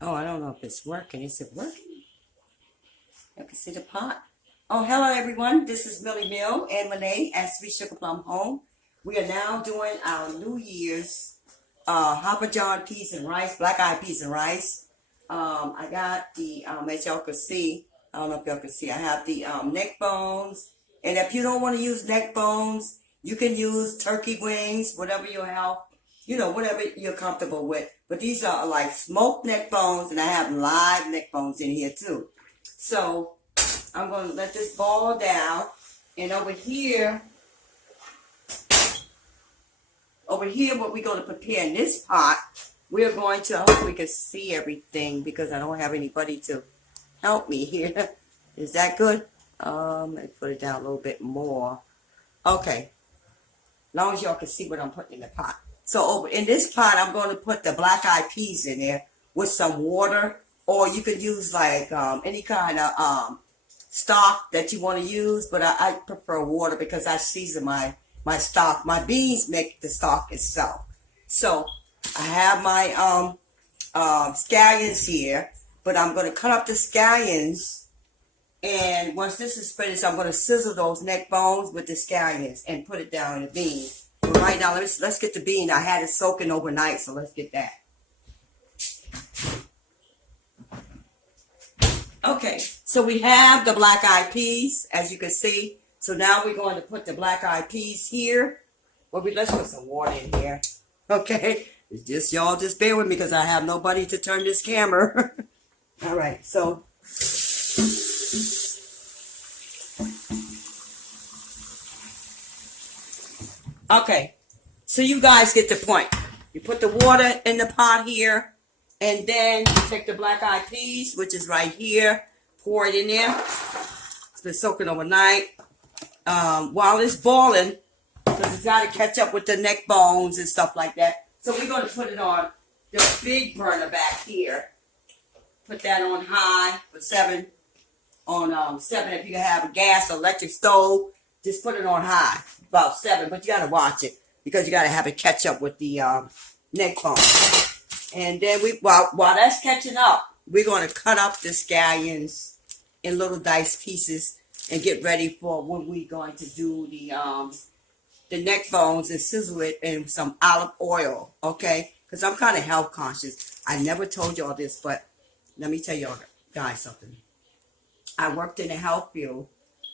Oh, I don't know if it's working. Is it working? You can see the pot. Oh, hello everyone. This is Millymil and Manae at Sweet Sugar Plum Home. We are now doing our New Year's Hoppy John peas and rice, black eyed peas and rice. I got the as y'all can see. I don't know if y'all can see. I have the neck bones, and if you don't want to use neck bones, you can use turkey wings, whatever you have, whatever you're comfortable with. But these are like smoked neck bones, and I have live neck bones in here too. So I'm going to let this ball down, and over here, what we're going to prepare in this pot, we're going to, I hope we can see everything because I don't have anybody to help me here. Is that good? Let me put it down a little bit more. Okay, as long as y'all can see what I'm putting in the pot. So over in this pot, I'm going to put the black eyed peas in there with some water, or you could use like any kind of stock that you want to use, but I prefer water because I season my stock. My beans make the stock itself. So I have my scallions here, but I'm going to cut up the scallions, and once this is finished, I'm going to sizzle those neck bones with the scallions and put it down in the bean. But right now, let's get the bean. I had it soaking overnight, so let's get that. Okay, so we have the black eyed peas, as you can see. So now we're going to put the black eyed peas here. Well, let's put some water in here. Okay, y'all just bear with me because I have nobody to turn this camera. All right, so okay, so you guys get the point. You put the water in the pot here, and then you take the black eyed peas, which is right here, pour it in there. It's been soaking overnight. While it's boiling, because it's got to catch up with the neck bones and stuff like that. So we're going to put it on the big burner back here. Put that on high for 7. On 7, if you have a gas or electric stove, just put it on high, about 7. But you got to watch it because you got to have it catch up with the neck bone. And then while that's catching up, we're going to cut up the scallions in little diced pieces and get ready for when we're going to do the neck bones and sizzle it in some olive oil, okay? Because I'm kind of health conscious. I never told y'all this, but let me tell y'all guys something. I worked in the health field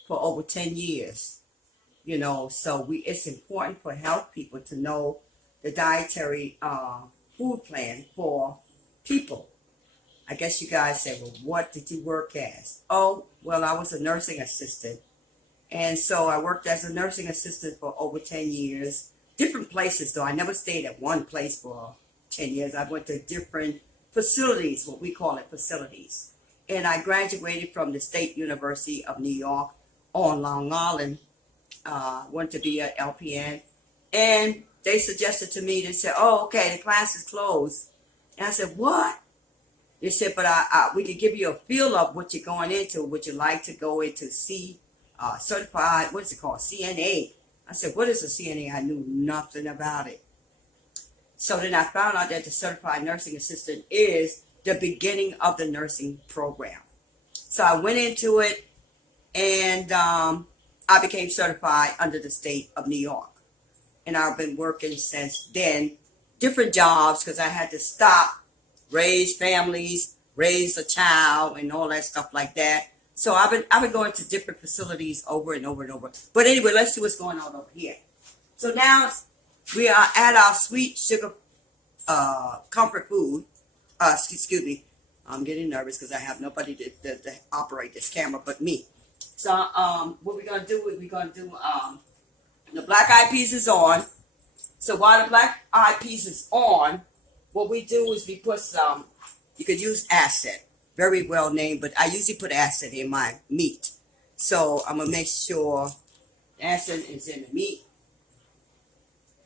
for over 10 years, so it's important for health people to know the dietary food plan for people. I guess you guys say, well, what did you work as? Oh, well, I was a nursing assistant. And so I worked as a nursing assistant for over 10 years. Different places, though. I never stayed at one place for 10 years. I went to different facilities, what we call it, facilities. And I graduated from the State University of New York on Long Island. Went to be an LPN. And they suggested to me, they said, oh, okay, the class is closed. And I said, what? They said, but we could give you a feel of what you're going into. Would you like to go into certified, what's it called, CNA? I said, what is a CNA? I knew nothing about it. So then I found out that the certified nursing assistant is the beginning of the nursing program. So I went into it, and I became certified under the state of New York. And I've been working since then, different jobs, because I had to stop, raise families, raise a child, and all that stuff like that. So I've been going to different facilities over and over and over. But anyway, let's see what's going on over here. So now we are at our sweet sugar comfort food. Excuse me. I'm getting nervous because I have nobody to operate this camera but me. So what we're going to do is the black eyed peas is on. So while the black eyed peas is on, what we do is we put some, you could use acid. Very well named, but I usually put acid in my meat. So I'm going to make sure acid is in the meat.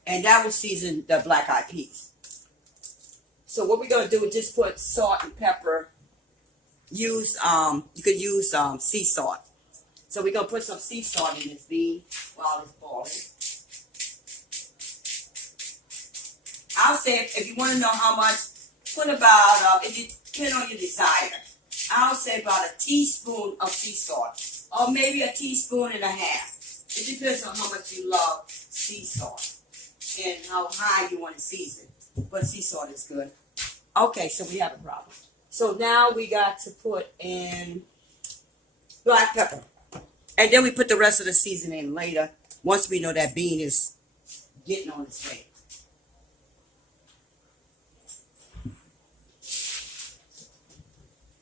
And that will season the black eyed peas. So what we're going to do is just put salt and pepper. You could use sea salt. So we're going to put some sea salt in this bean while it's boiling. I'll say if you want to know how much, put about, if you depending on your desire. I'll say about a teaspoon of sea salt, or maybe a teaspoon and a half. It depends on how much you love sea salt and how high you want to season. But sea salt is good. Okay, so we have a problem. So now we got to put in black pepper. And then we put the rest of the seasoning in later, once we know that bean is getting on its way.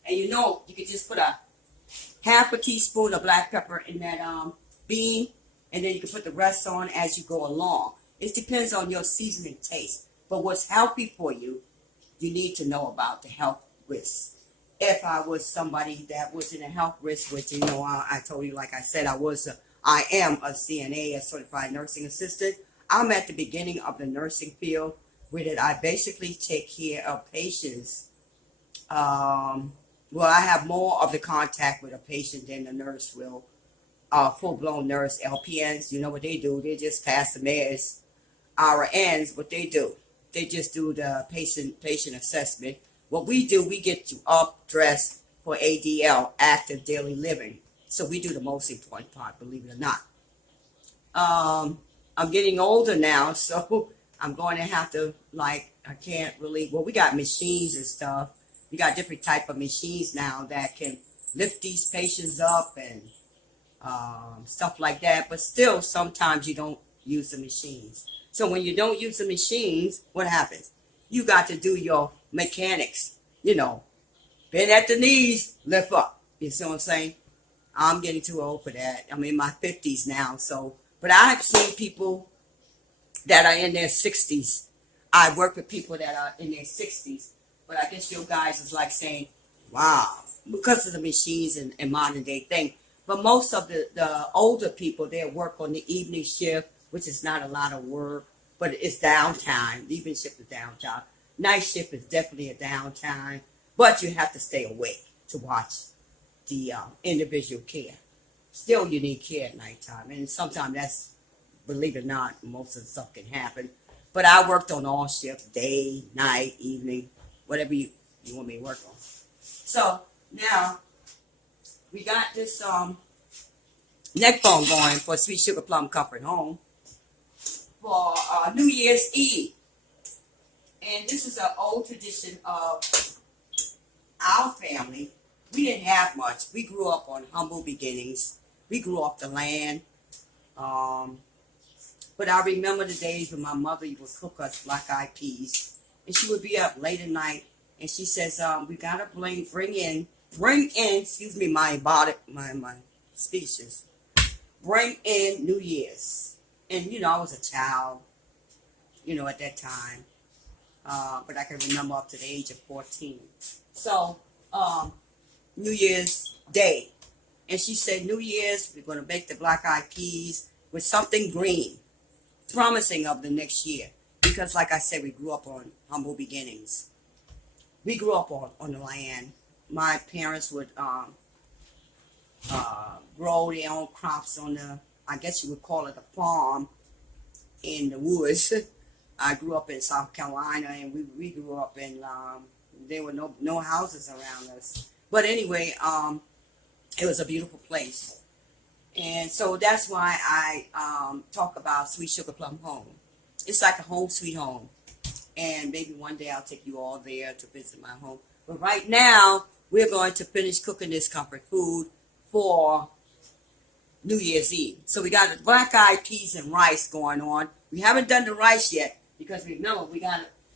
And you know, you can just put a half a teaspoon of black pepper in that bean, and then you can put the rest on as you go along. It depends on your seasoning taste. But what's healthy for you, you need to know about the health risks. If I was somebody that was in a health risk, which, you know, I told you, like I said, I am a CNA, a certified nursing assistant. I'm at the beginning of the nursing field, where I basically take care of patients. Well, I have more of the contact with a patient than the nurse will. Full-blown nurse, LPNs, you know what they do? They just pass the meds. RNs, what they do, they just do the patient assessment. What we do, we get you up, dressed for ADL, active daily living. So we do the most important part, believe it or not. I'm getting older now, so I'm going to have to, like, I can't really, well, we got machines and stuff. We got different type of machines now that can lift these patients up and stuff like that. But still, sometimes you don't use the machines. So when you don't use the machines, what happens? You got to do your mechanics, you know, bend at the knees, lift up. You see what I'm saying? I'm getting too old for that. I'm in my 50s now. So, but I've seen people that are in their 60s. I work with people that are in their 60s. But I guess your guys is like saying, wow, because of the machines and modern day thing. But most of the older people, they work on the evening shift, which is not a lot of work, but it's downtime. The evening shift is downtime. Night shift is definitely a downtime, but you have to stay awake to watch the individual care. Still, you need care at nighttime, and sometimes that's, believe it or not, most of the stuff can happen. But I worked on all shifts, day, night, evening, whatever you want me to work on. So now we got this neck bone going for Sweet Sugar Plum Comfort Home for New Year's Eve. And this is an old tradition of our family. We didn't have much. We grew up on humble beginnings. We grew off the land. But I remember the days when my mother would cook us black eyed peas. And she would be up late at night. And she says, we got to bring in, excuse me, my speeches. Bring in New Year's. And, you know, I was a child, you know, at that time. But I can remember up to the age of 14. So, New Year's Day. And she said, New Year's, we're going to bake the black eyed peas with something green, promising of the next year. Because, like I said, we grew up on humble beginnings. We grew up on the land. My parents would grow their own crops on the, I guess you would call it a farm in the woods. I grew up in South Carolina, and we grew up in, there were no houses around us. But anyway, it was a beautiful place. And so that's why I talk about Sweet Sugar Plum Home. It's like a home sweet home. And maybe one day I'll take you all there to visit my home. But right now, we're going to finish cooking this comfort food for New Year's Eve. So we got the black eyed peas and rice going on. We haven't done the rice yet because remember,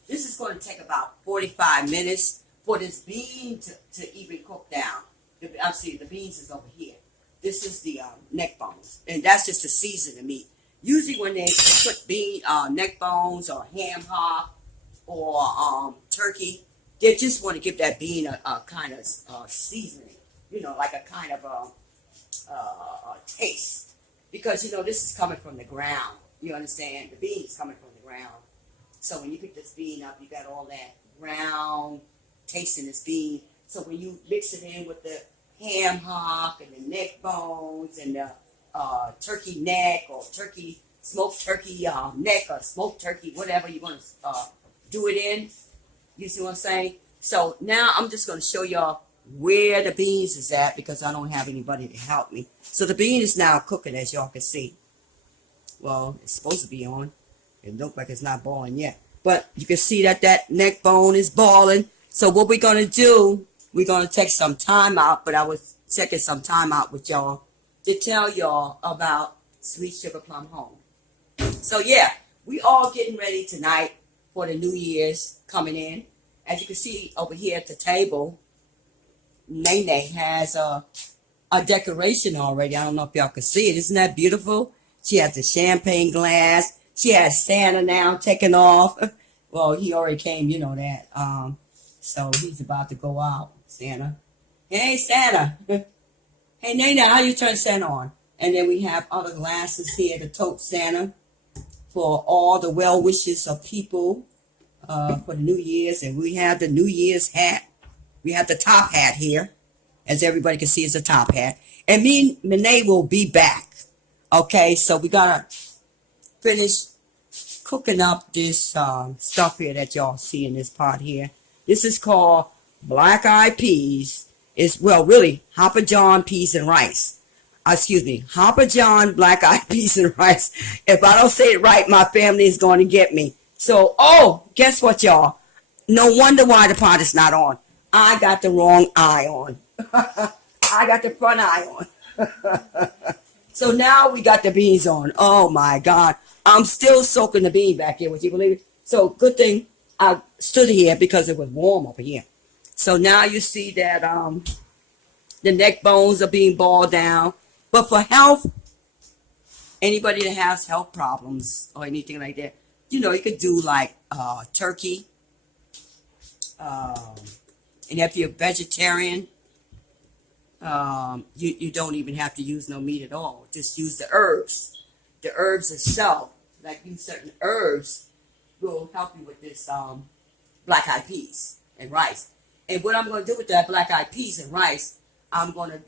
this is going to take about 45 minutes for this bean to even cook down. Obviously, the beans is over here. This is the neck bones, and that's just to season the meat. Usually when they put neck bones or ham hock or turkey, they just want to give that bean a kind of seasoning, you know, like a kind of a taste. Because, you know, this is coming from the ground. You understand? The bean is coming from the ground. So when you pick this bean up, you got all that ground taste in this bean. So when you mix it in with the ham hock and the neck bones and the turkey neck or smoked turkey neck or smoked turkey, whatever you want to do it in, you see what I'm saying? So now I'm just going to show y'all where the beans is at because I don't have anybody to help me. So the bean is now cooking, as y'all can see. Well, it's supposed to be on. It looks like it's not boiling yet. But you can see that that neck bone is boiling. So what we're going to do, we're going to take some time out. But I was taking some time out with y'all to tell y'all about Sweet Sugar Plum Home. So yeah, we all getting ready tonight for the New Year's coming in. As you can see over here at the table, Nene has a decoration already. I don't know if y'all can see it. Isn't that beautiful? She has the champagne glass. She has Santa now taking off. Well, he already came, you know that. So he's about to go out. Santa. Hey, Santa. Hey, Nene, how you turn Santa on? And then we have other glasses here to tote Santa for all the well wishes of people for the New Year's. And we have the New Year's hat. We have the top hat here. As everybody can see, it's a top hat. And me and Manae will be back. Okay, so we gotta finish cooking up this stuff here that y'all see in this pot here. This is called black eyed peas. It's, well, really, Hoppy John peas and rice. Excuse me, Hoppy John Black Eyed peas and rice. If I don't say it right, my family is going to get me. So, oh, guess what, y'all? No wonder why the pot is not on. I got the wrong eye on. I got the front eye on. So now we got the beans on. Oh my God. I'm still soaking the bean back here. Would you believe it? So good thing I stood here because it was warm over here. So now you see that the neck bones are being boiled down. But for health, anybody that has health problems or anything like that, you know, you could do like turkey. And if you're vegetarian, you don't even have to use no meat at all. Just use the herbs. The herbs itself, like use certain herbs, will help you with this black eyed peas and rice. And what I'm going to do with that black eyed peas and rice, I'm going to,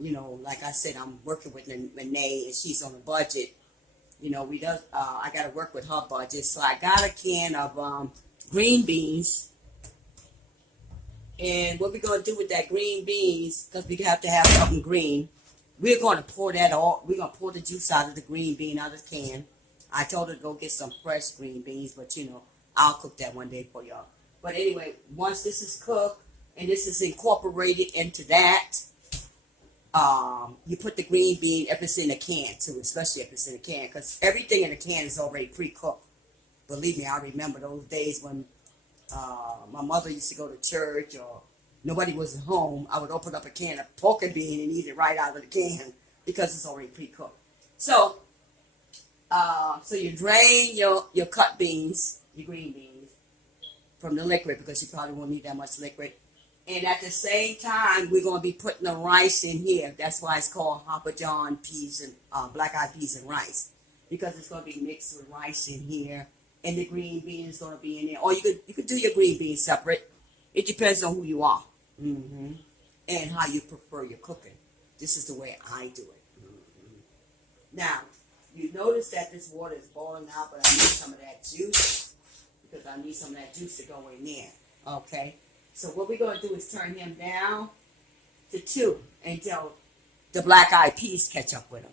you know, like I said, I'm working with Manae and she's on a budget. You know, I got to work with her budget. So I got a can of green beans. And what we're going to do with that green beans, because we have to have something green, we're going to pour that all, we're going to pour the juice out of the green bean out of the can. I told her to go get some fresh green beans, but you know, I'll cook that one day for y'all. But anyway, once this is cooked and this is incorporated into that, you put the green bean if it's in a can too, especially if it's in a can, because everything in a can is already pre-cooked. Believe me, I remember those days when my mother used to go to church or nobody was at home. I would open up a can of pork and bean and eat it right out of the can because it's already pre-cooked. So, so you drain your cut beans, your green beans, from the liquid because you probably won't need that much liquid. And at the same time, we're going to be putting the rice in here. That's why it's called Hoppy John peas and black eyed peas and rice, because it's going to be mixed with rice in here. And the green bean is going to be in there. Or you could do your green beans separate. It depends on who you are. And how you prefer your cooking. This is the way I do it. Now, you notice that this water is boiling out, but I need some of that juice. Because I need some of that juice to go in there. Okay? So what we're going to do is turn him down to 2 until the black eyed peas catch up with him.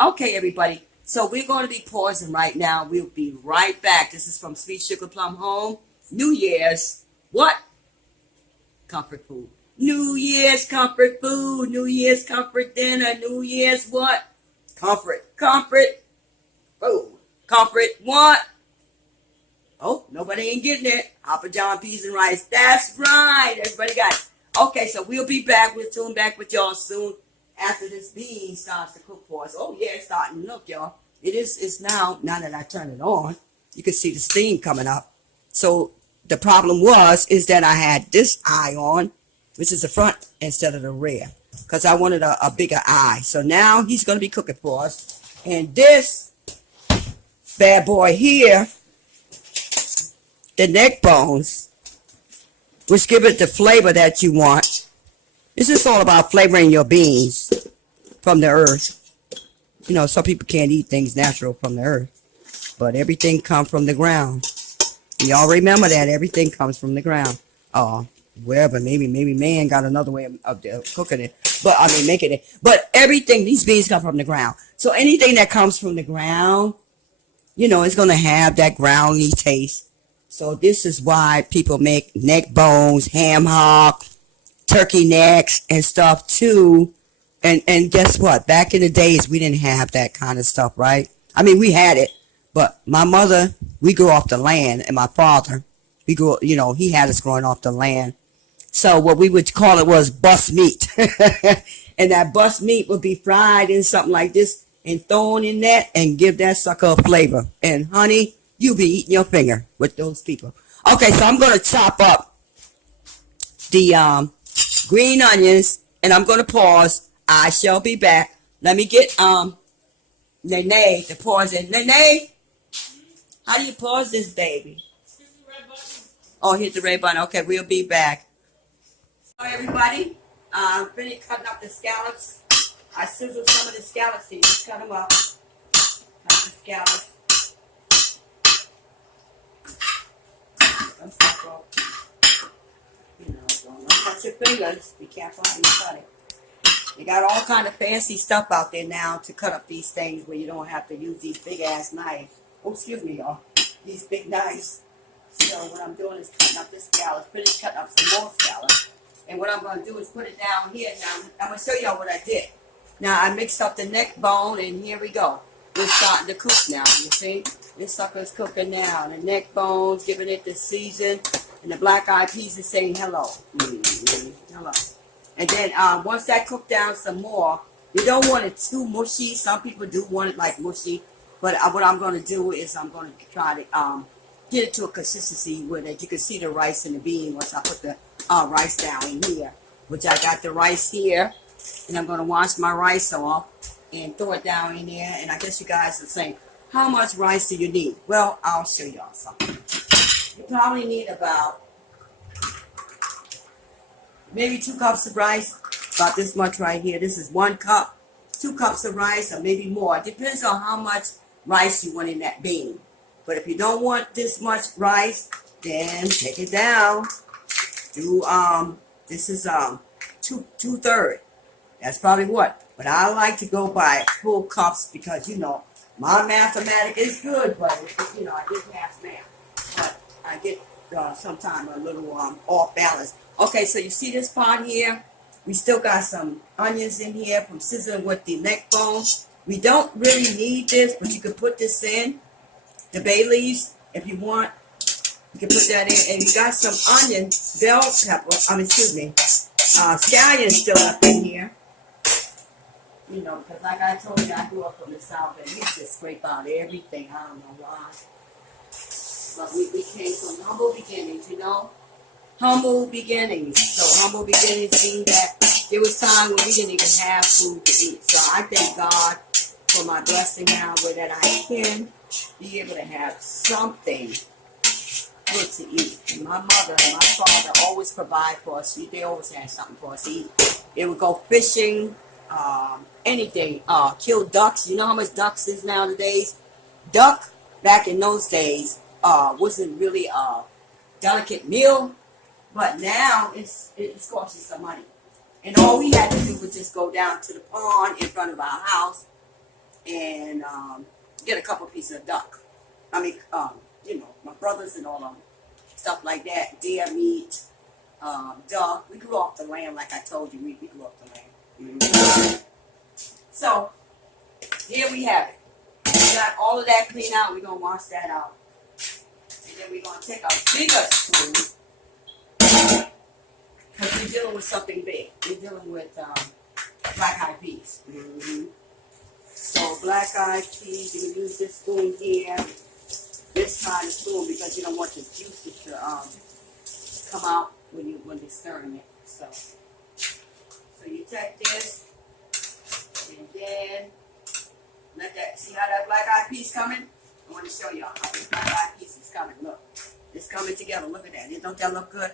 Okay, everybody. So we're going to be pausing right now. We'll be right back. This is from Sweet Sugar Plum Home. New Year's, what? Comfort food. New Year's comfort food. New Year's comfort dinner. New Year's what? Comfort. Comfort food. Comfort what? Oh, nobody ain't getting it. Hoppy John peas and rice. That's right. Everybody got it. Okay, so we'll be back. We'll tune back with y'all soon. After this bean starts to cook for us. Oh yeah, it's starting to look, y'all. It's now that I turn it on, you can see the steam coming up. So the problem is that I had this eye on, which is the front instead of the rear, because I wanted a bigger eye. So now he's going to be cooking for us. And this bad boy here, the neck bones, which give it the flavor that you want. This is all about flavoring your beans from the earth. You know, some people can't eat things natural from the earth, but everything comes from the ground. Y'all remember that everything comes from the ground. Oh, wherever. Maybe man got another way of cooking it. But I mean, making it. But everything, these beans come from the ground. So anything that comes from the ground, you know, it's gonna have that groundy taste. So this is why people make neck bones, ham hock, turkey necks, and stuff too. And guess what? Back in the days, we didn't have that kind of stuff, right? I mean, we had it, but my mother, we grew off the land, and my father, we grew, you know, he had us growing off the land. So what we would call it was bus meat. And that bus meat would be fried in something like this and thrown in that and give that sucker a flavor. And honey, you be eating your finger with those people. Okay, so I'm going to chop up the green onions, and I'm going to pause. I shall be back. Let me get Nene to pause in. Nene, how do you pause this, baby? Oh, hit the red button. Okay, we'll be back. Hello, everybody. Finished cutting up the scallops. I sizzled some of the scallops here. Just cut them up. Cut the scallops. Some stuff up. You know, don't touch your fingers. Be careful how you cut it. They got all kind of fancy stuff out there now to cut up these things where you don't have to use these big ass knives. Oh, excuse me, y'all. These big knives. So what I'm doing is cutting up this scallop. Finish cutting up some more scallop. And what I'm going to do is put it down here. Now, I'm going to show y'all what I did. Now, I mixed up the neck bone, and here we go. We're starting to cook now, you see? This sucker's cooking now. The neck bone's giving it the season, and the black eyed peas is saying hello. Hello. And then once that cooked down some more, you don't want it too mushy. Some people do want it like mushy. But what I'm going to do is I'm going to try to get it to a consistency where that you can see the rice and the bean once I put the rice down in here. Which I got the rice here. And I'm going to wash my rice off and throw it down in there. And I guess you guys are saying, how much rice do you need? Well, I'll show y'all something. You probably need about maybe 2 cups of rice. About this much right here. This is 1 cup. 2 cups of rice or maybe more. It depends on how much rice you want in that bean. But if you don't want this much rice, then take it down. Do this is 2/3. That's probably what. But I like to go by full cups because you know my mathematics is good, but you know I did pass math, but I get sometimes a little off balance. Okay, so you see this pot here? We still got some onions in here from sizzling with the neck bone. We don't really need this, but you can put this in. The bay leaves, if you want, you can put that in. And you got some onion, bell pepper, scallion still up in here. You know, because like I told you, I grew up from the South, and we just scrape out everything. I don't know why. But we came from humble beginnings, you know? Humble beginnings. So humble beginnings mean that there was time when we didn't even have food to eat. So I thank God for my blessing now where that I can be able to have something good to eat. And my mother and my father always provide for us. They always had something for us to eat. They would go fishing, anything, kill ducks. You know how much ducks is nowadays? Duck, back in those days, wasn't really a delicate meal, but now it's costing some money. And all we had to do was just go down to the pond in front of our house and get a couple pieces of duck. I mean, you know, my brothers and all of them, stuff like that, deer meat, duck. We grew off the land, like I told you, we grew off the land. Mm-hmm. So, here we have it. We got all of that cleaned out. We're going to wash that out. And then we're going to take a bigger spoon. Because we're dealing with something big. We're dealing with black eyed peas. Mm-hmm. So, black eyed peas, you can use this spoon here. This kind of spoon because you don't want the juices to come out when you're stirring it. So you take this and then let that, see how that black eyed peas coming? I want to show y'all how this black eyed peas is coming. Look, it's coming together. Look at that. Don't that look good?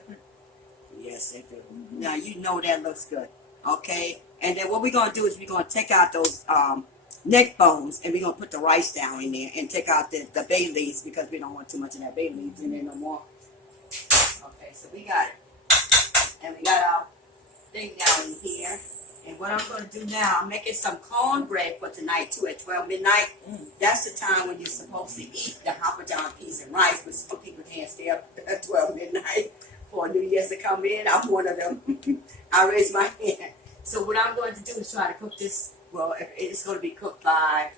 Yes, it do. Mm-hmm. Now you know that looks good. Okay, and then what we're gonna do is we're gonna take out those neck bones, and we're going to put the rice down in there and take out the bay leaves because we don't want too much of that bay leaves in there no more. Okay, so we got it. And we got our thing down in here. And what I'm going to do now, I'm making some cornbread for tonight too at 12 midnight. That's the time when you're supposed to eat the Hoppy John peas and rice, but some people can't stay up at 12 midnight for New Year's to come in. I'm one of them. I raise my hand. So what I'm going to do is try to cook this. Well, it's going to be cooked by,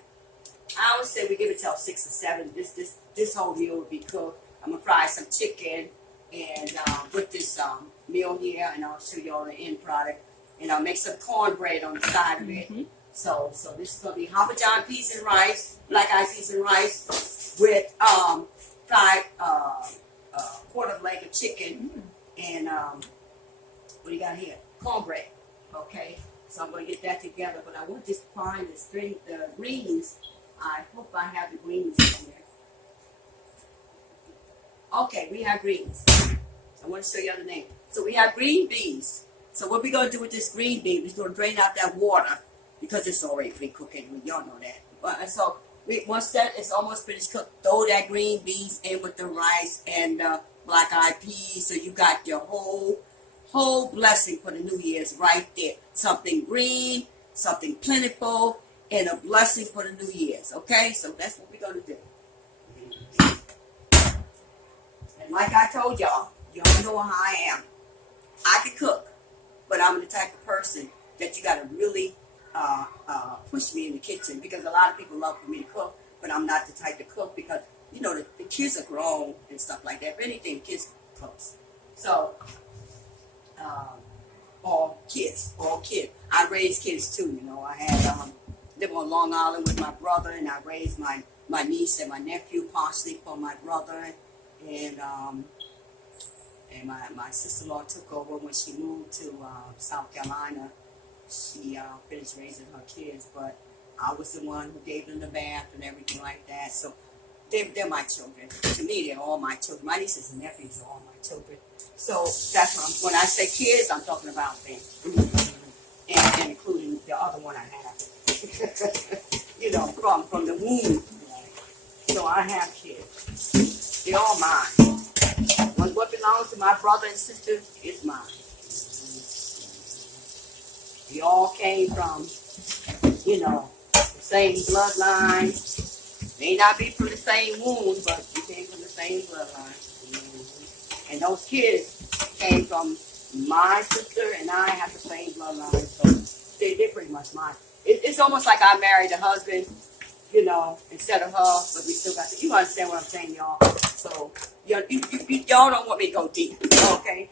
I would say we give it till 6 or 7. This whole meal will be cooked. I'm going to fry some chicken and with this meal here, and I'll show you all the end product. And I'll make some cornbread on the side of it. So this is going to be Hoppy John peas and rice, black eyed peas and rice with fried quarter leg of chicken and what do you got here? Cornbread. Okay, so I'm going to get that together. But I want to find the greens. I hope I have the greens in there. Okay, we have greens. I want to show you the name. So we have green beans. So what we're going to do with this green bean is going to drain out that water because it's already pre-cooking. Y'all know that. So once that is almost finished cooked, throw that green beans in with the rice and black-eyed peas. So you got your whole blessing for the New Year's right there. Something green, something plentiful, and a blessing for the New Year's. Okay? So that's what we're going to do. And like I told y'all know how I am. I can cook. But I'm the type of person that you got to really push me in the kitchen because a lot of people love for me to cook, but I'm not the type to cook because, you know, the kids are grown and stuff like that. If anything, kids cooks. So, all kids. I raised kids too, you know. I had live on Long Island with my brother, and I raised my niece and my nephew partially for my brother, and my sister-in-law took over when she moved to South Carolina. She finished raising her kids, but I was the one who gave them the bath and everything like that. So they're my children. To me, they're all my children. My nieces and nephews are all my children. So that's what when I say kids, I'm talking about them, and including the other one I have. You know, from the womb. So I have kids. They're all mine. What belongs to my brother and sister is mine. We all came from, you know, the same bloodline. May not be from the same womb, but we came from the same bloodline. And those kids came from my sister, and I have the same bloodline. So they're pretty much mine. It's almost like I married a husband, you know, instead of her, but we still got to, you understand what I'm saying, y'all. So, y'all don't want me to go deep, okay?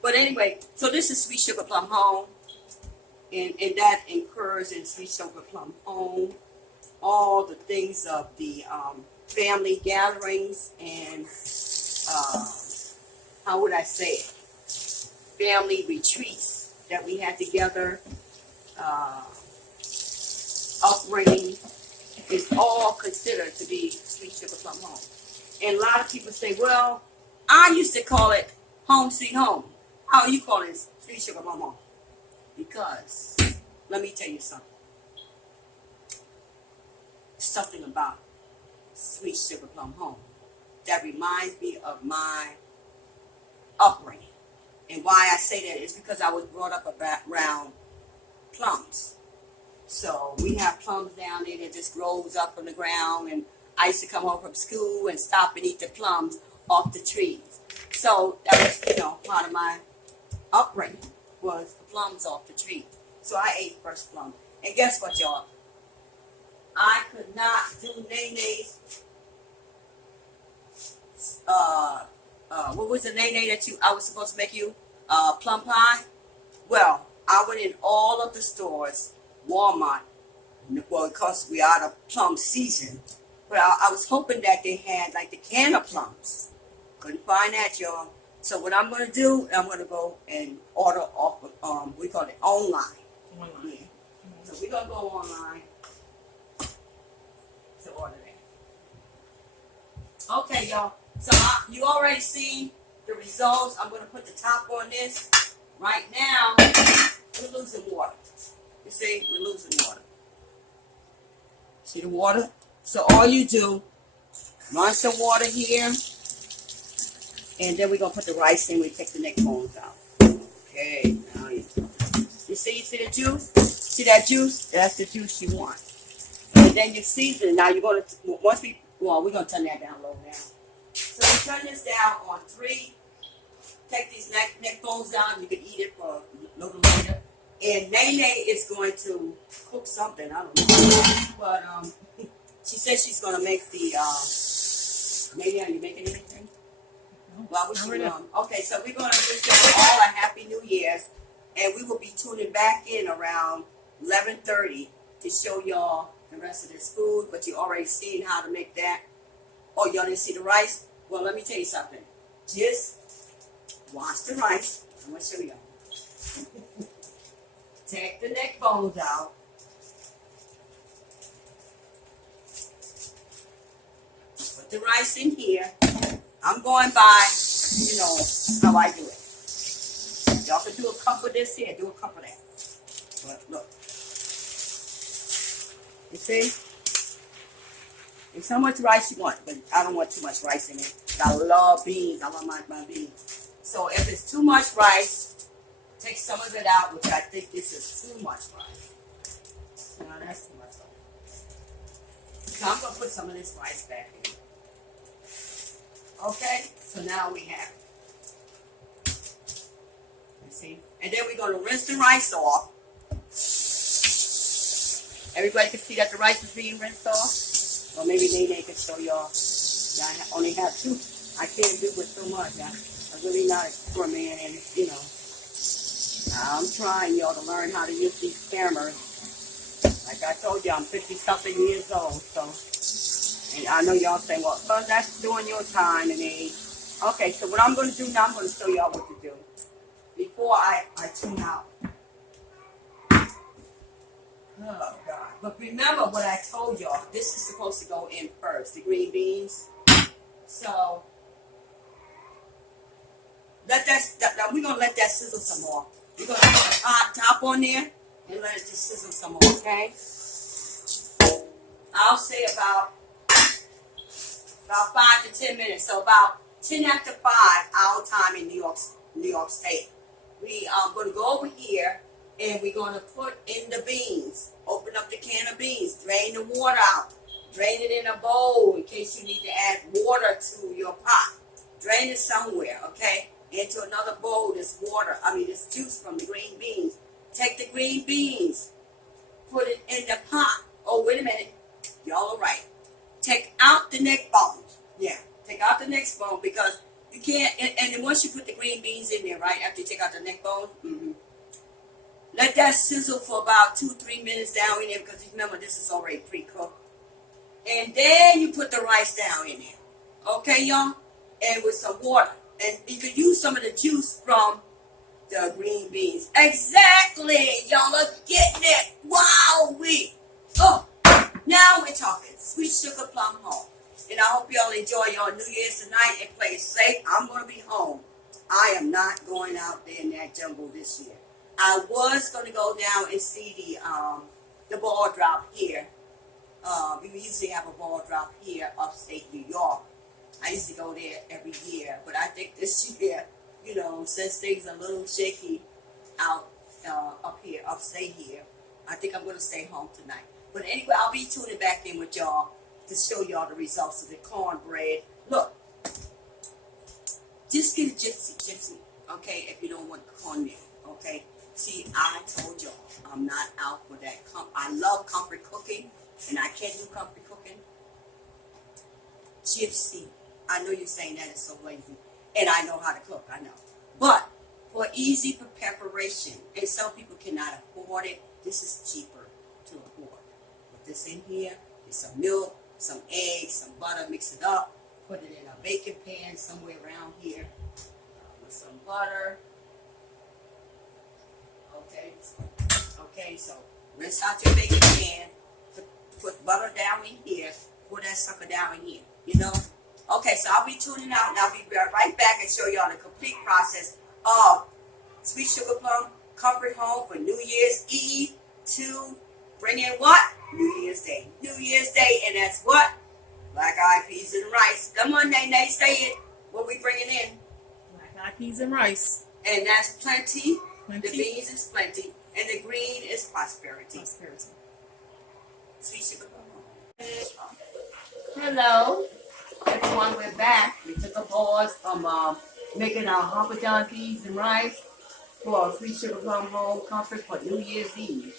But anyway, so this is Sweet Sugar Plum Home, and that incurs in Sweet Sugar Plum Home all the things of the family gatherings and, how would I say it, family retreats that we had together, upbringing, is all considered to be Sweet Sugar Plum Home. And a lot of people say, well, I used to call it Home Sweet Home. How you call it Sweet Sugar Plum Home? Because, let me tell you something. Something about Sweet Sugar Plum Home that reminds me of my upbringing. And why I say that is because I was brought up around plums. So we have plums down there that just grows up on the ground, and I used to come home from school and stop and eat the plums off the trees. So that was, you know, part of my upbringing was the plums off the tree. So I ate first plum. And guess what, y'all? I could not do Nene's, what was the Nene that I was supposed to make you? Plum pie? Well, I went in all of the stores, Walmart, well, because we are out of plum season, but I was hoping that they had like the can of plums. Couldn't find that, y'all. So what I'm going to do, I'm going to go and order off of, we call it online. Yeah. So we're going to go online to order that. Okay, y'all. So you already seen the results. I'm going to put the top on this. Right now, we're losing water. You see, we're losing water. See the water? So all you do, run some water here, and then we're going to put the rice in. We take the neck bones out. Okay, now you see the juice? See that juice? That's the juice you want. And then you season it. Now you're gonna we're gonna turn that down low now. So you turn this down on 3. Take these neck bones down. You can eat it for a little later. And Nene is going to cook something. I don't know, but she said she's gonna make the Nene, are you making anything? Well, okay, so we're going to wish you all a Happy New Year's, and we will be tuning back in around 11:30 to show y'all the rest of this food, but you already seen how to make that. Oh, y'all didn't see the rice? Well, let me tell you something. Just wash the rice. I'm going to show y'all. Take the neck bones out. Put the rice in here. I'm going by, how I do it. Y'all can do a cup of this here, do a cup of that. But look. You see? There's how much rice you want, but I don't want too much rice in it. I love beans. I love my beans. So if it's too much rice, take some of it out, which I think this is too much rice. No, that's too much rice. So I'm going to put some of this rice back in. Okay, so now we have it. You see? And then we're going to rinse the rice off. Everybody can see that the rice is being rinsed off? Or maybe Nene can show y'all. I only have 2. I can't do with so much. I'm really not a poor man, and I'm trying, y'all, to learn how to use these cameras. Like I told you, I'm 50-something years old, so... And I know y'all saying, well, that's during your time and age. Okay, so what I'm going to do now, I'm going to show y'all what to do before I tune out. Oh, God. But remember what I told y'all. This is supposed to go in first, the green beans. So, we're going to let that sizzle some more. We're going to put the hot top on there and let it just sizzle some more, okay? I'll say about 5 to 10 minutes. So about 10 after 5, our time in New York State. We are going to go over here and we're going to put in the beans. Open up the can of beans. Drain the water out. Drain it in a bowl in case you need to add water to your pot. Drain it somewhere, okay? Into another bowl, this juice from the green beans. Take the green beans. Put it in the pot. Oh, wait a minute. Y'all are right. Take out the neck bones. Yeah, take out the neck bone because you can't, and then once you put the green beans in there, right, after you take out the neck bone, let that sizzle for about 2-3 minutes down in there because remember, this is already pre-cooked. And then you put the rice down in there. Okay, y'all? And with some water. And you can use some of the juice from the green beans. Exactly! Y'all are getting it! Wow! Oh! Now we're talking Sweet Sugar Plum Home. And I hope y'all enjoy your New Year's tonight and play safe. I'm going to be home. I am not going out there in that jungle this year. I was going to go down and see the ball drop here. We usually have a ball drop here upstate New York. I used to go there every year. But I think this year, since things are a little shaky out up here, upstate here, I think I'm going to stay home tonight. But anyway, I'll be tuning back in with y'all to show y'all the results of the cornbread. Look, just get a gypsy, okay, if you don't want cornmeal, okay? See, I told y'all, I'm not out for that. I love comfort cooking, and I can't do comfort cooking. Gypsy, I know you're saying that is so lazy, and I know how to cook, I know. But for easy preparation, and some people cannot afford it, this is cheaper to afford. This in here, there's some milk, some eggs, some butter, mix it up, put it in a baking pan somewhere around here with some butter. Okay, so rinse out your baking pan, put butter down in here, pour that sucker down in here, Okay, so I'll be tuning out and I'll be right back and show y'all the complete process of Sweet Sugar Plum Comfort Home for New Year's Eve to bring in what? New Year's Day. New Year's Day, and that's what? Black eyed peas and rice. Come on, Nene, say it. What we bringing in? Black eyed peas and rice. And that's plenty. Plenty. The beans is plenty. And the green is prosperity. Prosperity. Sweet sugar plum. Hello. Everyone, we're back. We took a pause from making our Hoppy John peas and rice for Sweet Sugar Plum Home Comfort for New Year's Eve.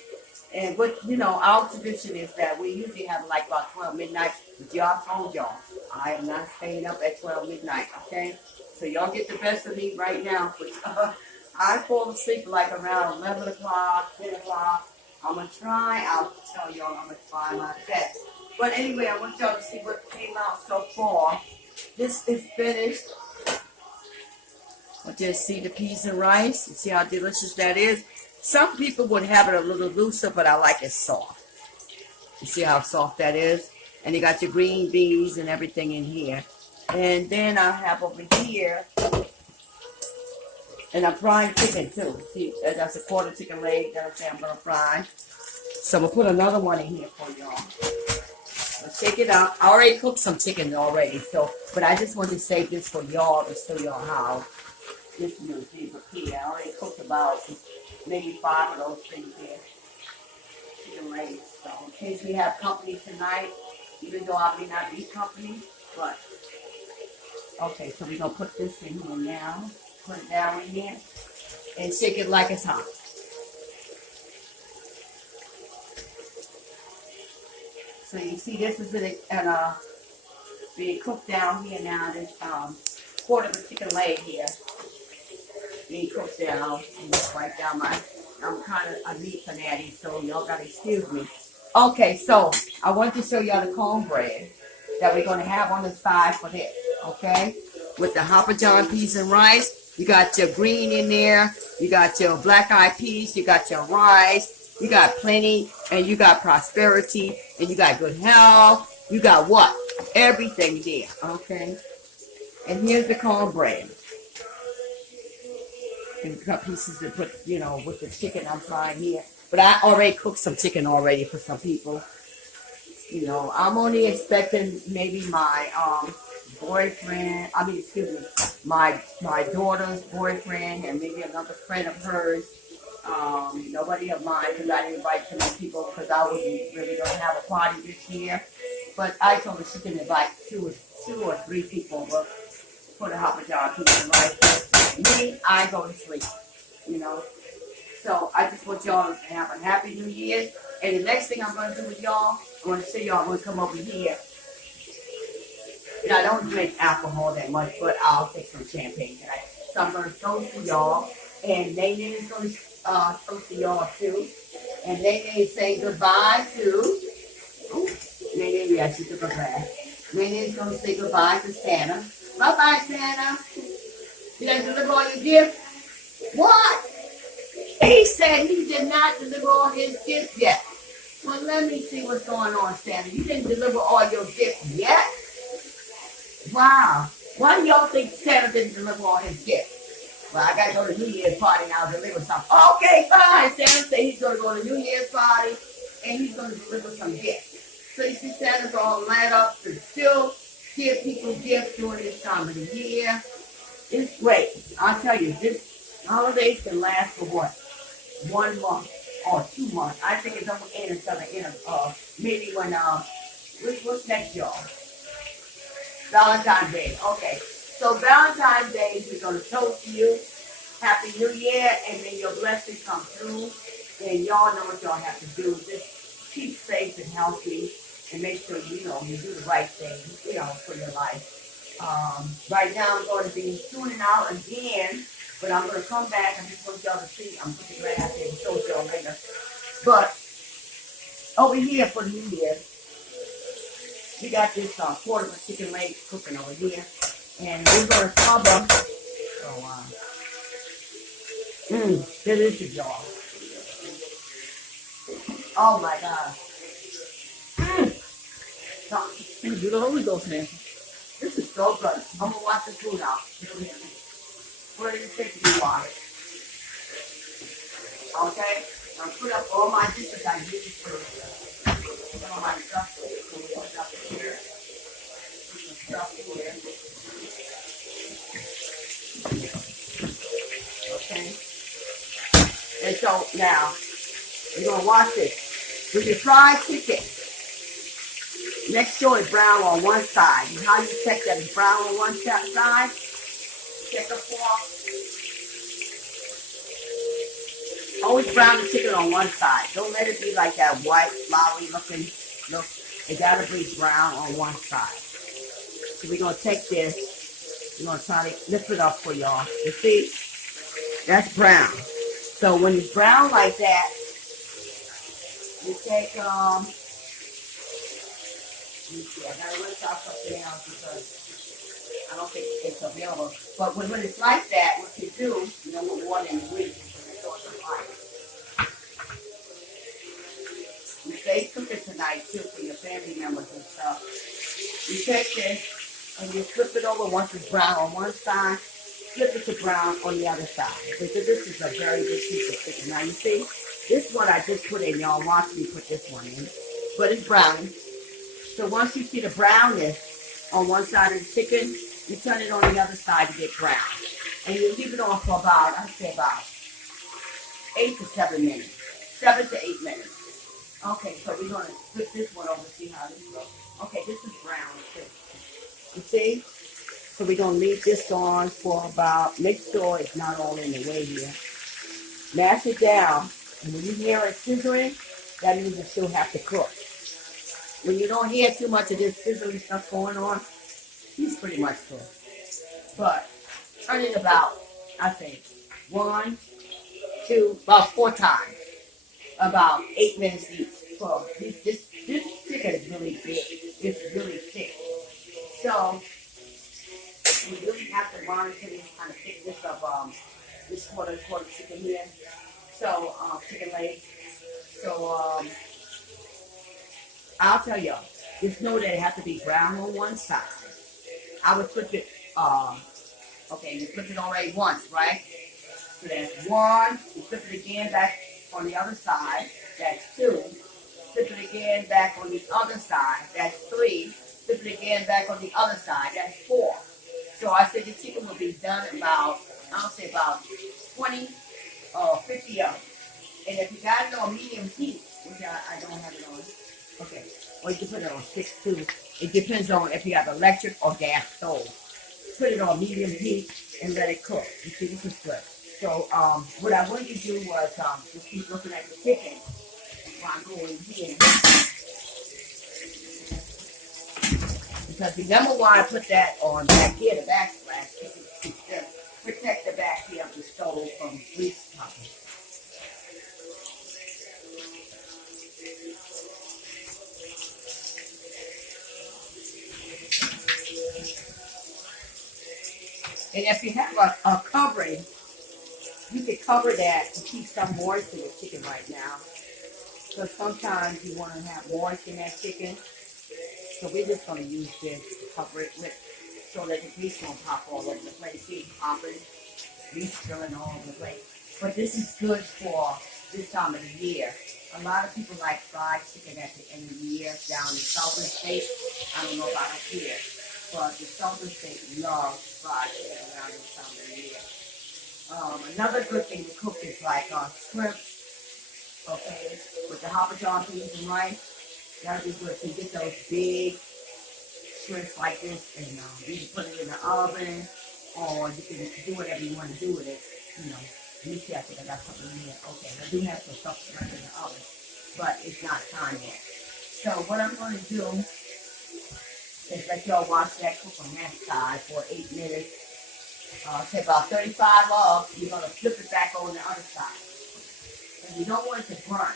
And what, our tradition is that we usually have like about 12 midnight, but y'all told y'all, I am not staying up at 12 midnight, okay? So y'all get the best of me right now. But, I fall asleep like around 11 o'clock, 10 o'clock. I'm going to try, I'll tell y'all I'm going to try my best. But anyway, I want y'all to see what came out so far. This is finished. But just see the peas and rice. You see how delicious that is? Some people would have it a little looser, but I like it soft. You see how soft that is? And you got your green beans and everything in here. And then I have over here, and I'm frying chicken too. See, that's a quarter chicken leg that I'm going to fry. So I'm going to put another one in here for y'all. Let's take it out. I already cooked some chicken already, but I just wanted to save this for y'all to show y'all how this will be prepared. I already cooked about maybe 5 of those things here. Chicken legs. So in case we have company tonight, even though I may not be company, but okay, so we're gonna put this in here now. Put it down in here and shake it like it's hot. So you see this is being cooked down here now. This quarter of a chicken leg here being cooked down. And just wipe down I'm kind of a meat fanatic, so y'all gotta excuse me. Okay, so I want to show y'all the cornbread that we're gonna have on the side for this. Okay, with the Hoppy John peas and rice. You got your green in there. You got your black eyed peas. You got your rice. You got plenty, and you got prosperity, and you got good health. You got what? Everything there. Okay. And here's the cornbread. And cut pieces to put, with the chicken I'm frying here. But I already cooked some chicken already for some people. I'm only expecting maybe my boyfriend. My daughter's boyfriend and maybe another friend of hers. Nobody of mine, because I didn't invite too many people because I wasn't really going to have a party this year. But I told her she can invite two or three people for the Hoppy John peas and rice. Me, I go to sleep, So I just want y'all to have a happy New Year. And the next thing I'm going to do with y'all, I'm going to see y'all, I'm going to come over here. I don't drink alcohol that much, but I'll take some champagne tonight. So I'm going to toast to y'all. And Nene is going to toast to y'all too. And Nene is saying goodbye to... Nene, yeah, she took a glass. Nene is going to say goodbye to Santa. Bye-bye, Santa. You done deliver all your gifts? What? He said he did not deliver all his gifts yet. Well, let me see what's going on, Santa. You didn't deliver all your gifts yet? Wow. Why do y'all think Santa didn't deliver all his gifts? Well, I got to go to New Year's party now to deliver something. Okay, fine. Santa said he's going to go to New Year's party and he's going to deliver some gifts. So you see Santa's all lined up to still give people gifts during this time of the year. It's great. I'll tell you, this holidays can last for what? 1 month or 2 months. I think it don't end until the end of maybe when what's next, y'all? Valentine's Day. Okay. So Valentine's Day, we're gonna toast you. Happy New Year, and may your blessings come through. And y'all know what y'all have to do. Just keep safe and healthy, and make sure you do the right thing, for your life. Right now I'm going to be tuning out again, but I'm going to come back. I just want y'all to see. I'm putting the glass in and show y'all later. But over here for New Year, we got this quarter of a chicken leg cooking over here, and we're going to cover. Oh wow! Delicious, y'all. Oh my God! Do the Holy Ghost, man. This is so good. I'm gonna wash the food out. Where do you think you are? Okay? I'll put up all my dishes I use for some of my stuff. So we put up here. Put some stuff here. So now, we're going to watch this. With your fried chicken, make sure it's brown on one side. And how you check that it's brown on one side? Check the fork. Always brown the chicken on one side. Don't let it be like that white, floury looking look. It gotta be brown on one side. So we're gonna take this. We're gonna try to lift it up for y'all. You see? That's brown. So when it's brown like that, you take let me see, I gotta rinse off something else because I don't think it's available. But when it's like that, what you do, you don't put water in the grease. You stay cooking tonight too for your family members and stuff. You take this and you flip it over once it's brown on one side, flip it to brown on the other side. Because this is a very good piece of chicken. Now you see, this one I just put in, y'all. Watch me put this one in. But it's brown. So once you see the brownness on one side of the chicken, you turn it on the other side to get brown. And you leave it on for about, I'd say about 8 to 7 minutes. 7 to 8 minutes. Okay, so we're going to flip this one over, see how this goes. Okay, this is brown too. You see? So we're going to leave this on for about, make sure it's not all in the way here. Mash it down. And when you hear it sizzling, that means it still have to cook. When you don't hear too much of this sizzling stuff going on, it's pretty much cooked. But turn it about, I think, 1, 2, about 4 times. About 8 minutes each. So this chicken is really big. It's really thick. So you really have to monitor this kind of thickness of this quarter chicken here. So chicken leg. So I'll tell y'all, just know that it has to be brown on one side. I would flip it. Okay, you flip it already once, right? So that's 1. You flip it again back on the other side. That's 2. Flip it again back on the other side. That's 3. Flip it again back on the other side. That's 4. So I said the chicken will be done about, I'll say about 20 or 50 of them. And if you got it on medium heat, which I don't have it on, okay, or you can put it on 6 too. It depends on if you have electric or gas stove. Put it on medium heat and let it cook. You see, this is good. So what I wanted to do was just keep looking at the chicken while I'm going here. Because remember why I put that on back here, the backsplash, to protect the back here of the stove from grease popping. And if you have a covering, you can cover that to keep some moist in the chicken right now. Because sometimes you want to have moist in that chicken. So we're just going to use this to cover it with, so that the grease won't pop all over the place. See, popping, grease spilling all over the place. But this is good for this time of the year. A lot of people like fried chicken at the end of the year down in the southern states. I don't know about up here, but the southern states love fried chicken around this time of the year. Another good thing to cook is like shrimp, okay, with the Hoppy John peas and rice. That'll be good to get those big shrimps like this, and you can put it in the oven, or you can do whatever you want to do with it. You know, let me see, I think I got something in here. Okay, I do have some stuff right in the oven, but it's not time yet. So what I'm going to do is let y'all watch that cook on that side for 8 minutes. Say about 35 off, you're going to flip it back on the other side. And you don't want it to burn.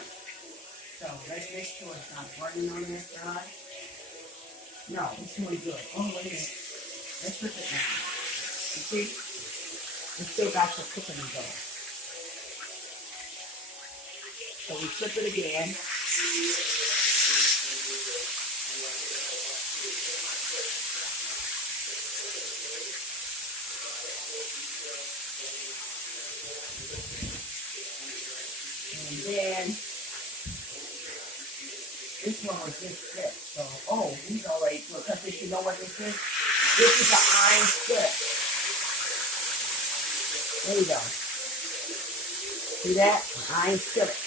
So let's make sure it's not burning on that side. No, it's doing good. Oh, wait a minute. Let's flip it now. You see? We still got some cooking to go. So we flip it again. And then this one was just split. So, oh, he's already cooked. Because you know what this is? This is an iron skillet. There you go. See that? I ain't skillet.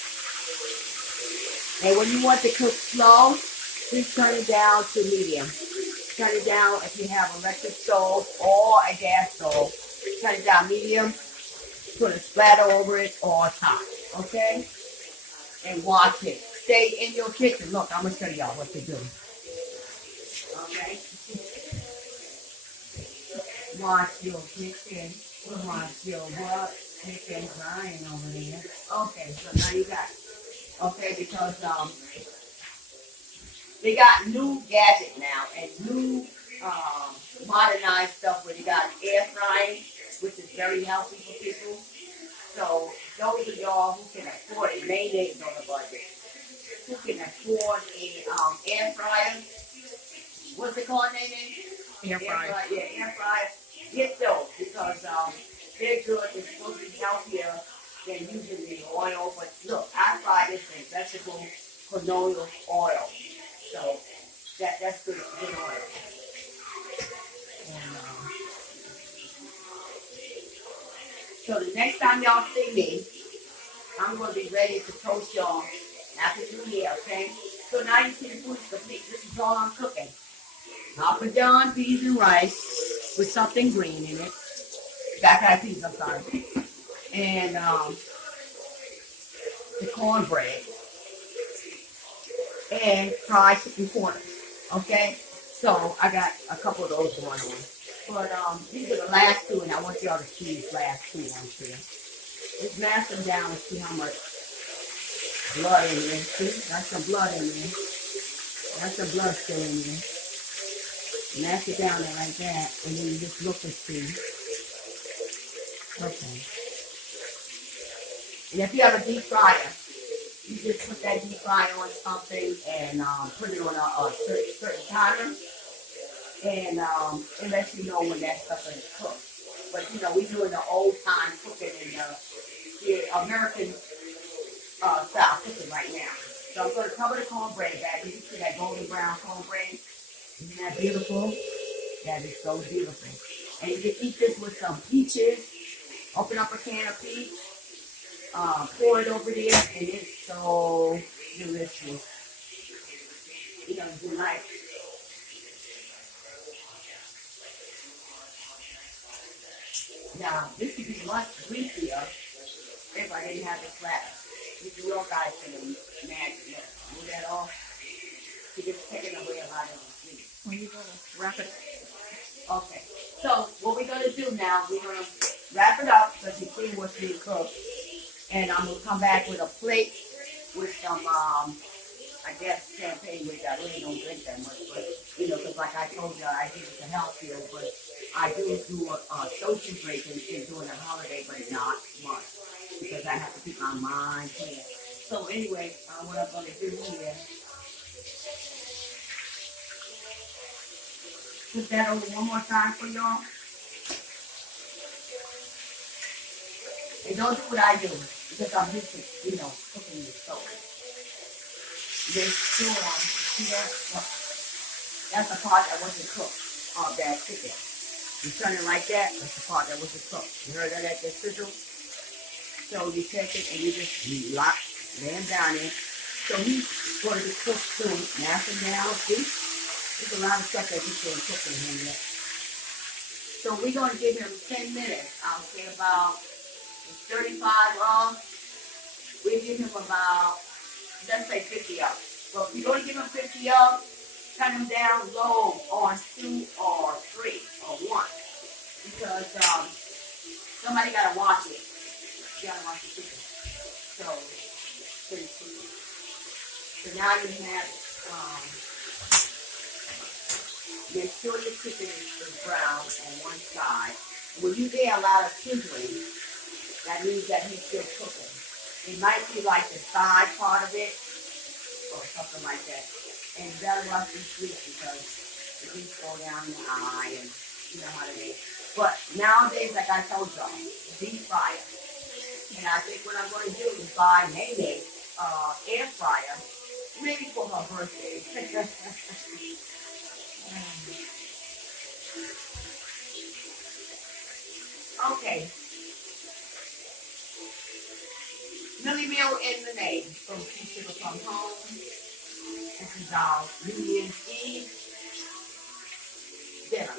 And when you want to cook slow, please turn it down to medium. Turn it down if you have an electric stove or a gas stove. Turn it down medium. Put a splatter over it or top. Okay? And watch it. Stay in your kitchen. Look, I'm going to show y'all what to do. Okay? Watch your kitchen. Watch your what? Kitchen crying over there. Okay, so now you got it. Okay, because they got new gadgets now and new modernized stuff where they got air frying, which is very healthy for people. So those of y'all who can afford it, mayonnaise on the budget, who can afford a air fryer, what's it called, Nene? Air fryer. Yeah, air fryer. Get those because they're good. They're supposed to be healthier than using the oil. But look, I fry this in vegetable canola oil. So that's good oil. And, so the next time y'all see me, I'm going to be ready to toast y'all after New Year, okay? So now you see the food is complete. This is all I'm cooking. Hoppy John peas and rice with something green in it. Black eyed peas, I'm sorry. And the cornbread. And fried chicken corners. Okay? So I got a couple of those going on. But these are the last two, and I want y'all to see these last two ones here. Just mash them down and see how much blood in there. See? That's some blood in there. That's some blood still in there. Mash it down there like that, and then you just look and see. Okay. And if you have a deep fryer, you just put that deep fryer on something and put it on a certain timer, and it lets you know when that stuff is cooked. But you know, we doing the old time cooking in the American style cooking right now. So I'm going to cover the cornbread back. You can see that golden brown cornbread. Isn't that beautiful? That is so beautiful. And you can eat this with some peaches. Open up a can of peach. Pour it over there, and it's so delicious. You know, do like. Now, this could be much greasier if I didn't have the platter. You all guys can imagine that. Move that off. You're just taking away a lot of the grease. When you gonna wrap it? Okay. So what we're gonna do now, we're gonna wrap it up so you see what's being cooked. And I'm gonna come back with a plate with some I guess champagne, which I really don't drink that much, but you know, because like I told you, I think it's a health deal, but I do a social drink and during the holiday, but not much because I have to keep my mind clear. So anyway, what I'm gonna do here, put that over one more time for y'all. And don't do what I do because I'm used to, you know, cooking the stove. Make sure, see that? Look, that's the part that wasn't cooked of that chicken. You turn it like that, that's the part that wasn't cooked. You heard that sizzle? So you take it and you just lay him down in. So he's going to be cooked soon. Mash him down. See? There's a lot of stuff that you can't cook in him yet. So we're going to give him 10 minutes. I'll say about 35 raw. We'll give him about, let's say 50 up. Well, if you're going to give him 50 up, cut him down low on 2 or 3 or 1. Because somebody got to watch it. You got to watch the chicken. So now you have make sure your chicken is brown on one side. When you get a lot of sizzling, that means that he's still cooking. It might be like the side part of it, or something like that. And you gotta watch these grease because the grease go down the eye, and you know how it is. But nowadays, like I told y'all, deep fryer. And I think what I'm going to do is buy maybe air fryer, maybe for her birthday. Okay. Millymil and Manae from Decor from home. This is our New Year's Eve dinner.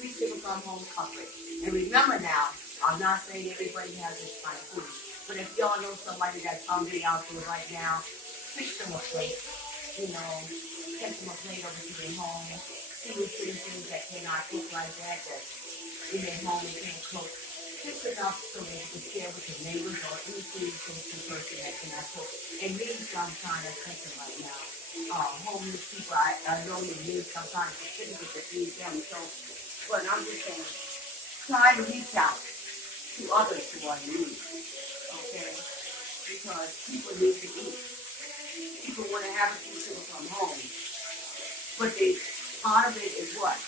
Decor from home comfort. And remember now, I'm not saying everybody has this kind of food, but if y'all know somebody that's hungry out there right now, fix them a plate. You know, take them a plate over to their home. Senior citizens that cannot cook like that, that in their home they can't cook. Just enough so that you can share with your neighbors or any senior citizen person that cannot cook. And me, I'm kind of thinking right now, homeless people, I know they need some kind of certificate to feed them. So, but I'm just saying, try to reach out to others who are in need, okay? Because people need to eat. People want to have a few sugar from home. But the part of it is what?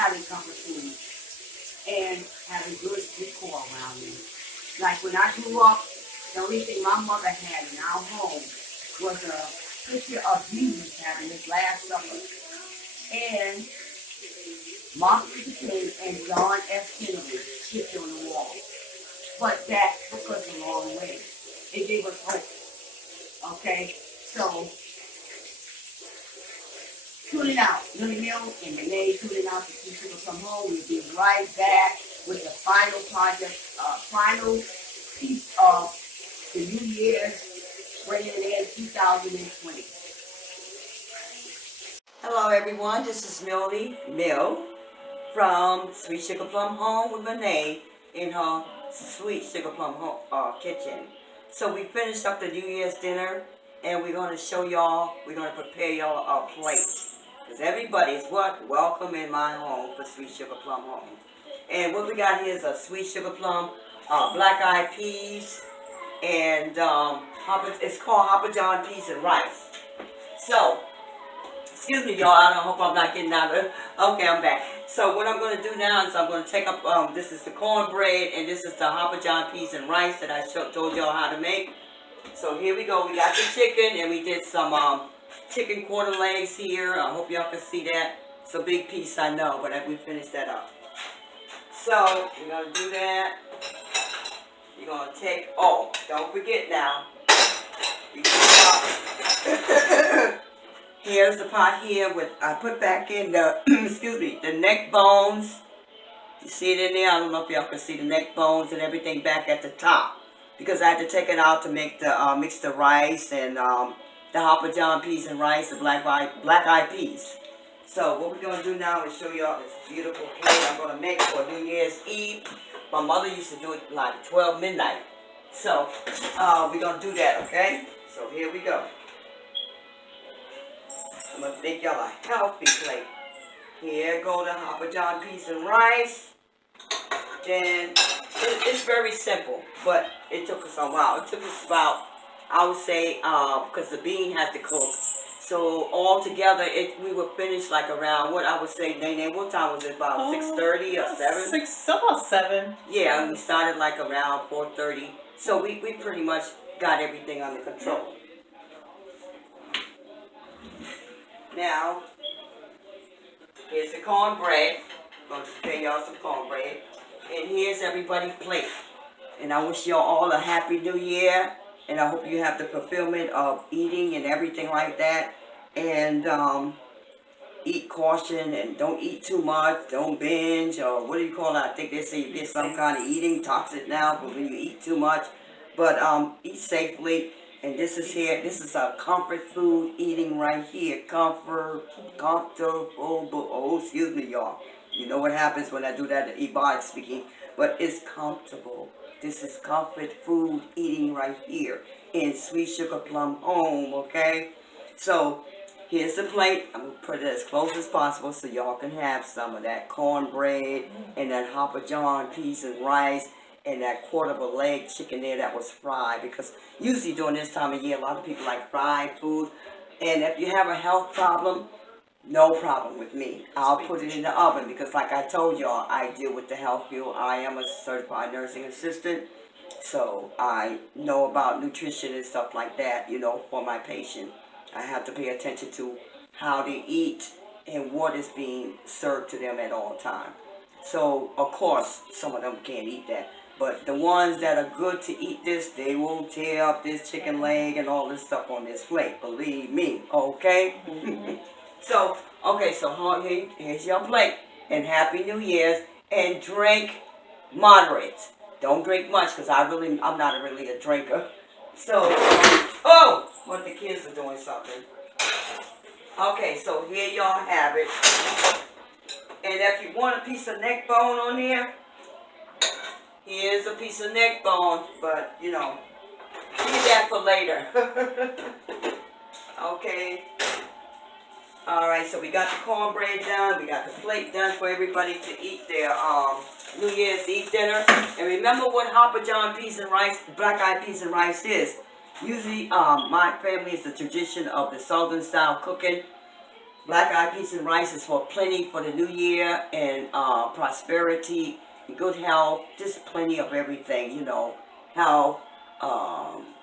Having comfort food and having good decor around you. Like when I grew up, the only thing my mother had in our home was a picture of Jesus having his last supper. And Martin Luther King and John F. Kennedy shipped on the wall. But that took us a long way. It gave us hope. Okay? So, tune it out. Millymil and Manae, tune it out to see people come home. We'll be right back with the final project, final piece of the New Year's, bringing it in 2020. Hello everyone, this is Millymil from Sweet Sugar Plum Home with Manae in her Sweet Sugar Plum home, kitchen. So we finished up the New Year's dinner and we're going to show y'all, we're going to prepare y'all a plate. Because everybody is what? Welcome in my home for Sweet Sugar Plum Home. And what we got here is a Sweet Sugar Plum, Black Eyed Peas, and it's called Hoppy John Peas and Rice. So, excuse me y'all, I hope I'm not getting out of it. Okay, I'm back. So what I'm going to do now is I'm going to take up, this is the cornbread, and this is the Hoppy John Peas and Rice that I told y'all how to make. So here we go. We got the chicken, and we did some chicken quarter legs here. I hope y'all can see that. It's a big piece, I know, but we finished that up. So we're going to do that. You're going to take, oh, don't forget now. Here's the pot here with, I put back in the, excuse me, the neck bones. You see it in there? I don't know if y'all can see the neck bones and everything back at the top. Because I had to take it out to make the, mix the rice and the Hoppy John Peas and Rice, the black eyed peas. So what we're going to do now is show y'all this beautiful plate I'm going to make for New Year's Eve. My mother used to do it like 12 midnight. So we're going to do that, okay? So here we go. I'm going to make y'all a healthy plate. Here go the Hoppy John Peas and Rice. Then it's very simple, but it took us a while. It took us about, I would say, because the bean had to cook. So all together, we were finished like around, what I would say, Nene, what time was it? About 6:30 or 7? About 7. Yeah, and we started like around 4:30. So we pretty much got everything under control. Now, here's the cornbread. I'm going to prepare y'all some cornbread. And here's everybody's plate. And I wish y'all all a happy new year. And I hope you have the fulfillment of eating and everything like that. And eat caution and don't eat too much. Don't binge or what do you call it? I think they say you get some kind of eating toxic now but when you eat too much. But eat safely. And this is here. This is a comfort food eating right here. Comfortable. Oh, excuse me, y'all. You know what happens when I do that, the Ebonic speaking. But it's comfortable. This is comfort food eating right here in Sweet Sugar Plum Home, okay? So, here's the plate. I'm going to put it as close as possible so y'all can have some of that cornbread and that Hoppy John Peas and Rice and that quarter of a leg chicken there that was fried. Because usually during this time of year, a lot of people like fried food. And if you have a health problem, no problem with me. I'll put it in the oven because like I told y'all, I deal with the health field. I am a certified nursing assistant. So I know about nutrition and stuff like that, you know, for my patient. I have to pay attention to how they eat and what is being served to them at all times. So, of course, some of them can't eat that. But the ones that are good to eat this, they will tear up this chicken leg and all this stuff on this plate. Believe me, okay? So, okay, so here's your plate. And Happy New Year's. And drink moderate. Don't drink much because I'm not really a drinker. So, oh, what the kids are doing something. Okay, so here y'all have it. And if you want a piece of neck bone on here, here's a piece of neck bone, but you know, leave that for later. Okay. Alright, so we got the cornbread done, we got the plate done for everybody to eat their New Year's Eve dinner. And remember what Hoppy John peas and rice, black eyed peas and rice is. Usually, my family is the tradition of the Southern style cooking. Black eyed peas and rice is for plenty for the new year and prosperity, good health, just plenty of everything, you know. How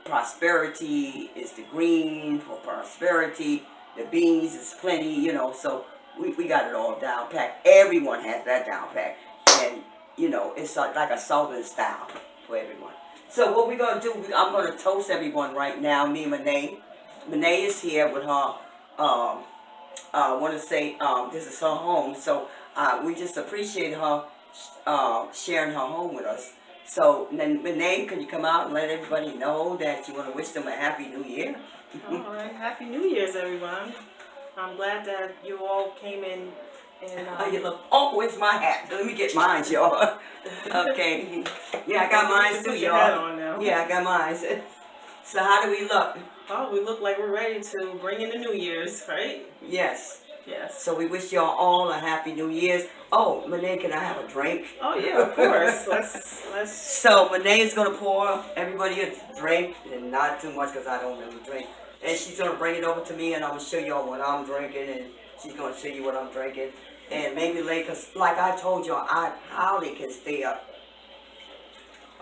prosperity is the green for prosperity, the beans is plenty, you know. So we got it all down packed. Everyone has that down packed. And, you know, it's like a Southern style for everyone. So what we're going to do, I'm going to toast everyone right now, me and Manae. Manae is here with her, I want to say this is her home. So we just appreciate her sharing her home with us. So then Manae, can you come out and let everybody know that you want to wish them a Happy New Year? All right, Happy New Year's, everyone. I'm glad that you all came in. And you look, oh, where's my hat? Let me get mine, y'all. Okay. Yeah, I got mine too, y'all. Yeah, I got mine. So how do we look? Oh, we look like we're ready to bring in the New Year's, right? Yes. Yes. So we wish y'all all a Happy New Year's. Oh, Manae, can I have a drink? Oh yeah, of course. let's. So Manae is gonna pour everybody a drink, and not too much because I don't really drink. And she's gonna bring it over to me, and I'm gonna show y'all what I'm drinking, and she's gonna show you what I'm drinking. And maybe later, cause like I told y'all, I hardly can stay up.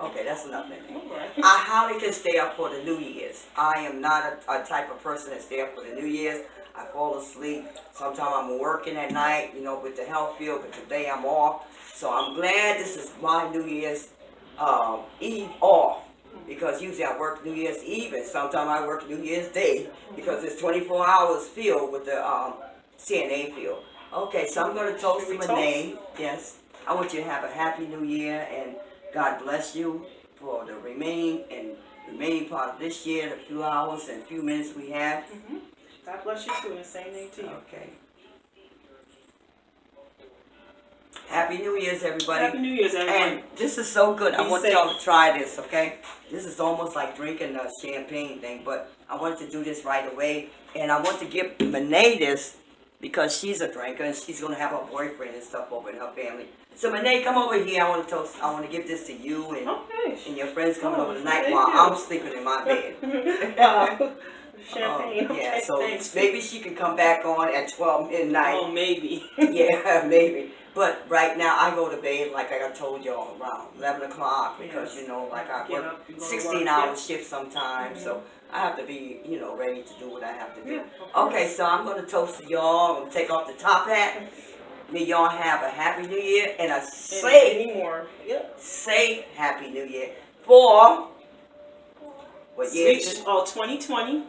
Okay, that's enough, man. Right. I hardly can stay up for the New Year's. I am not a type of person that stay up for the New Year's. I fall asleep. Sometimes I'm working at night, you know, with the health field, but today I'm off. So I'm glad this is my New Year's Eve off. Because usually I work New Year's Eve and sometimes I work New Year's Day. Because it's 24 hours filled with the CNA field. Okay, so I'm going to toast to Manae. Yes. I want you to have a Happy New Year and God bless you for the remaining part of this year, the few hours and few minutes we have. Mm-hmm. God bless you too, and same thing to you. Okay. Happy New Year's, everybody. Happy New Year's, everyone. And this is so good. I want y'all to try this, okay? This is almost like drinking a champagne thing, but I wanted to do this right away. And I want to give Manae this because she's a drinker and she's going to have her boyfriend and stuff over in her family. So Manae, come over here. I want to toast. I want to give this to you and your friends coming over tonight while I'm sleeping in my bed. Champagne. Yeah, Okay, so thanks. maybe she can come back on at 12 midnight. Oh, maybe. Yeah, maybe. But right now I go to bed like I told y'all around 11 o'clock because you know, like I work 16-hour shifts sometimes, so I have to be, you know, ready to do what I have to do. Okay, so I'm gonna toast to y'all. I'm gonna take off the top hat. May y'all have a Happy New Year and a safe Happy New Year for what year is it? Oh, 2020.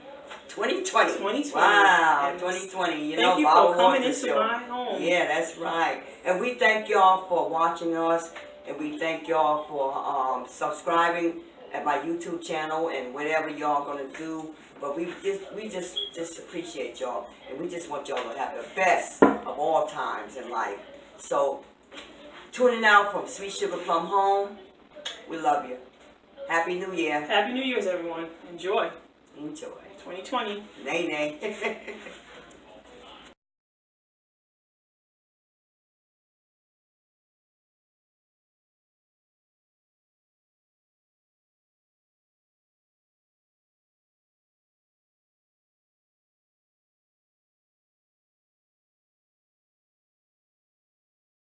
2020. 2020. Wow, 2020. You know, thank you for coming into my home. Yeah, that's right. And we thank y'all for watching us, and we thank y'all for subscribing at my YouTube channel and whatever y'all gonna do. But we just appreciate y'all, and we just want y'all to have the best of all times in life. So, tuning out from Sweet Sugar Plum Home, we love you. Happy New Year. Happy New Year's, everyone. Enjoy. Enjoy. 2020. Nay, nay.